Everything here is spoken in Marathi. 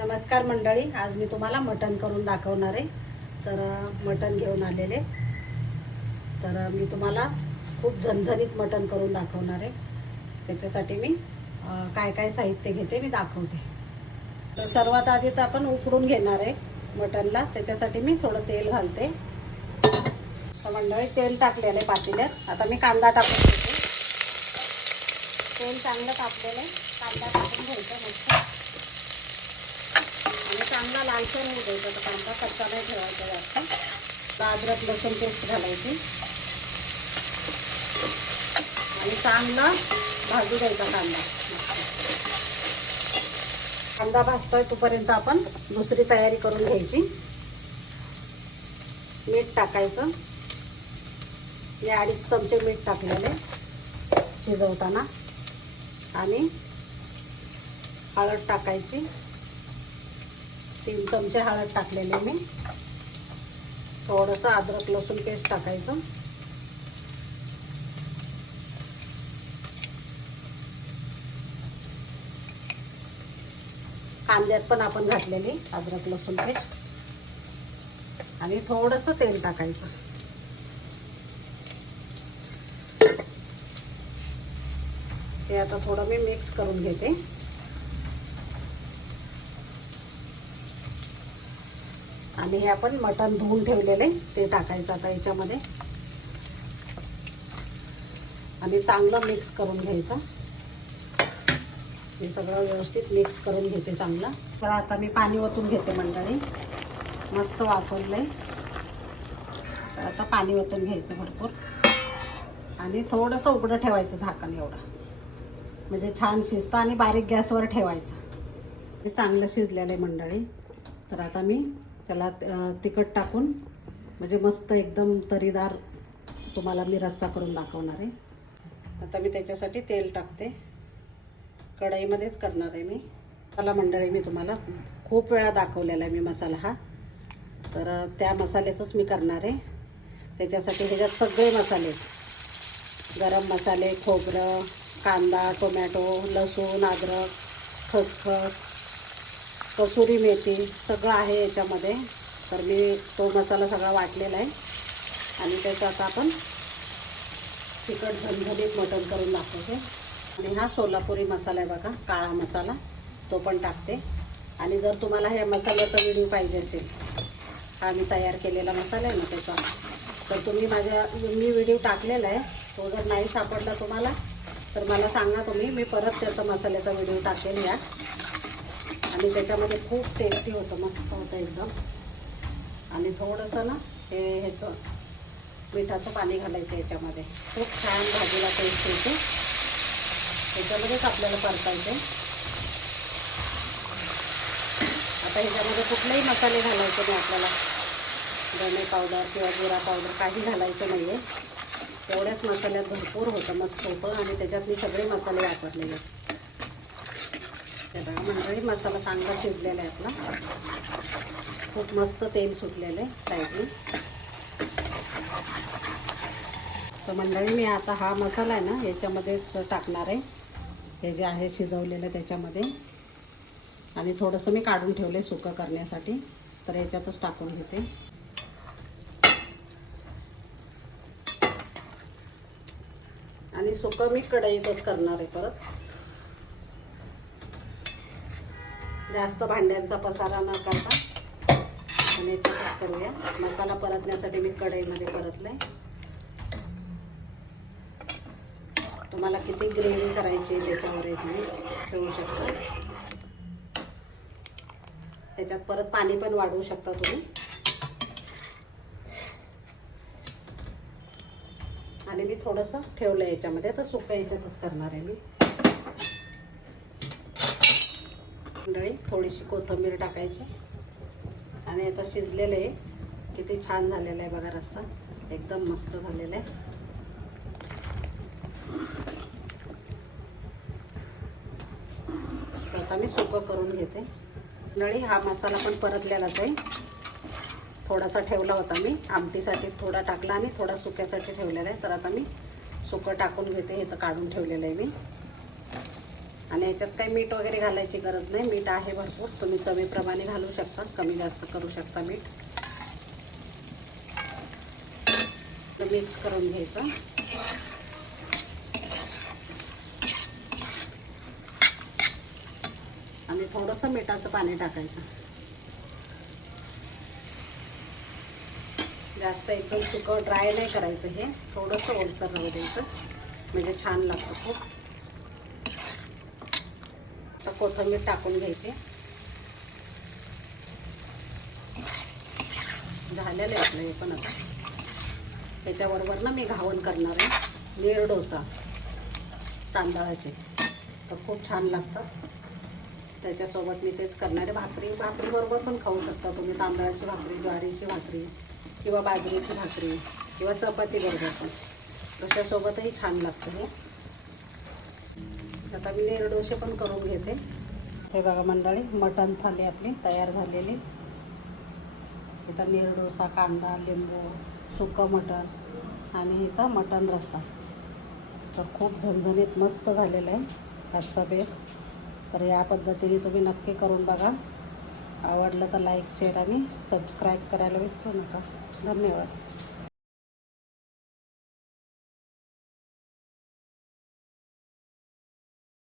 नमस्कार मंडळी आज मी तुम्हाला मटण करून दाखवणार आहे. तर मटण घेऊन आलेले. तर मी तुम्हाला खूप झणझणीत मटण करून दाखवणार आहे. त्याच्यासाठी मी काय काय साहित्य घेते मी दाखवते. तर सर्वात आधी तर आपण उकडून घेणार आहे मटणला. त्याच्यासाठी मी थोडं तेल घालते. तर मंडळी तेल टाकलेलं आहे पातेल्यात. आता मी कांदा टाकून घेते. तेल चांगलं तापलेलं आहे. कांदा टाकून घ्यायचं मस्त. चांगला लालसर नाही द्यायचा. तो कांदा कच्चा नाही ठेवायचा जास्त. अद्रक लसूण पेस्ट घालायची. आणि चांगला भाजू द्यायचा कांदा. कांदा भाजतोय तोपर्यंत आपण दुसरी तयारी करून घ्यायची. मीठ टाकायचं. मी अडीच चमचे मीठ टाकलेले शिजवताना. आणि हळद टाकायची. तीन चमचे हळद टाकलेले मी. थोडंसं अद्रक लसूण पेस्ट टाकायचं. कांद्यात पण आपण घातलेली अद्रक लसूण पेस्ट. आणि थोडंसं तेल टाकायचं. ते आता थोडं मी मिक्स करून घेते. आणि हे आपण मटण धुवून ठेवलेले ते टाकायचं आता याच्यामध्ये. आणि चांगलं मिक्स करून घ्यायचं. हे सगळं व्यवस्थित मिक्स करून घेते चांगलं. तर आता मी पाणी ओतून घेते मंडळी. मस्त वापरलंय तर आता पाणी ओतून घ्यायचं भरपूर. आणि थोडंसं उघडं ठेवायचं झाकण एवढं. म्हणजे छान शिजतं आणि बारीक गॅसवर ठेवायचं. हे चांगलं शिजलेलं आहे मंडळी. तर आता मी त्याला तिखट टाकून म्हणजे मस्त एकदम तरीदार तुम्हाला मी रस्सा करून दाखवणार आहे. आता मी त्याच्यासाठी तेल टाकते. कढईमध्येच करणार आहे मी. मसाला मंडळी मी तुम्हाला खूप वेळा दाखवलेला आहे मी मसाला हा. तर त्या मसाल्याचंच मी करणार आहे. त्याच्यासाठी ह्याच्यात सगळे मसाले गरम मसाले खोबरं कांदा टोमॅटो लसूण अद्रक खसखस कसुरी मेथी सगळं आहे याच्यामध्ये. तर मी तो मसाला सगळा वाटलेला आहे. आणि त्याचं आता आपण तिखट झणझणीत मटण करून दाखवते. आणि हा सोलापुरी मसाला आहे बघा काळा मसाला. तो पण टाकते. आणि जर तुम्हाला ह्या मसाल्याचा व्हिडिओ पाहिजे असेल हा मी तयार केलेला मसाला आहे ना त्याचा. तर तुम्ही माझ्या मी व्हिडिओ टाकलेला आहे. तो जर नाही सापडला तुम्हाला तर मला सांगा तुम्ही. मी परत त्याचा मसाल्याचा व्हिडिओ टाकेल या. आणि त्याच्यामध्ये खूप टेस्टी होतं मस्त होतं एकदम. आणि थोडंसं ना हे ह्याचं मिठाचं पाणी घालायचं याच्यामध्ये. खूप छान भाजीला टेस्ट येते. त्याच्यामध्येच आपल्याला परतायचं आता ह्याच्यामध्ये कुठलेही मसाले घालायचे नाही आपल्याला. धने पावडर किंवा जिरा पावडर काही घालायचं नाही आहे तेवढ्याच मसाल्यात भरपूर होतं मस्त होतं. आणि त्याच्यात मी सगळे मसाले वापरलेले आहेत. हे बघा मंडळी मसाला चांगला शिजलेला आहे आपला. खूप मस्त तेल सुटलेलं आहे साईडने. तर मंडळी मी आता हा मसाला आहे ना याच्यामध्येच टाकणार आहे. हे जे आहे शिजवलेलं त्याच्यामध्ये. आणि थोडंसं मी काढून ठेवले सुकं करण्यासाठी. तर याच्यातच टाकून घेते. आणि सुकं मी कढईतच करणार आहे परत. जास्त भांड्यांचा पसारा न करता आणि याच्यातच करूया. मसाला परतण्यासाठी मी कढईमध्ये परतले तुम्हाला किती ग्रेव्ही करायची आहे त्याच्यावर आहे तुम्ही ठेवू शकता. त्याच्यात परत पाणी पण वाढवू शकता तुम्ही. आणि मी थोडंसं ठेवलं याच्यामध्ये. तर सुकं याच्यातच करणार आहे मी. मंडळी थोडीशी कोथिंबीर टाकायची. आणि आता शिजलेलं आहे. किती छान झालेलं आहे बघा रस्सा. एकदम मस्त झालेला आहे. तर आता मी सुकं करून घेते. नळी हा मसाला पण परतलेलाच आहे. थोडासा ठेवला होता मी. आमटीसाठी थोडा टाकला आणि थोडा सुक्यासाठी ठेवलेला आहे. तर आता मी सुकं टाकून घेते. हे तर काढून ठेवलेलं आहे मी. आणि याच्यात काही मीठ वगैरे घालायची गरज नाही. मीठ आहे भरपूर. तुम्ही चवीप्रमाणे घालू शकता. कमी जास्त करू शकता मीठ. मिक्स करून घ्यायचं. आणि थोडंसं मिठाचं पाणी टाकायचं. जास्त एकदम सुकं ड्राय नाही करायचं हे. थोडंसं ओलसर राहू द्यायचं. म्हणजे छान लागतं खूप. कोथिंबीर टाकून घ्यायची. झालेलं आहे आपलं हे पण आता. त्याच्याबरोबर ना मी घावण करणार आहे. नीर डोसा तांदळाचे. तर खूप छान लागतात त्याच्यासोबत मी तेच करणार आहे. भाकरी भाकरीबरोबर पण खाऊ शकता तुम्ही. तांदळाची भाकरी ज्वारीची भाकरी किंवा बाजरीची भाकरी किंवा चपातीबरोबर पण. कशासोबतही छान लागतं हे. आता मी नीर डोसे पण करून घेते. हे बघा मंडळी मटण थाली आपली तयार झालेली. इथं नीर डोसा कांदा लिंबू सुकं मटण आणि इथं मटण रस्सा. तर खूप झणझणीत मस्त झालेलं आहे आजचा बेक तर या पद्धतीने तुम्ही नक्की करून बघा. आवडलं तर लाईक शेअर आणि सबस्क्राईब करायला विसरू नका. धन्यवाद.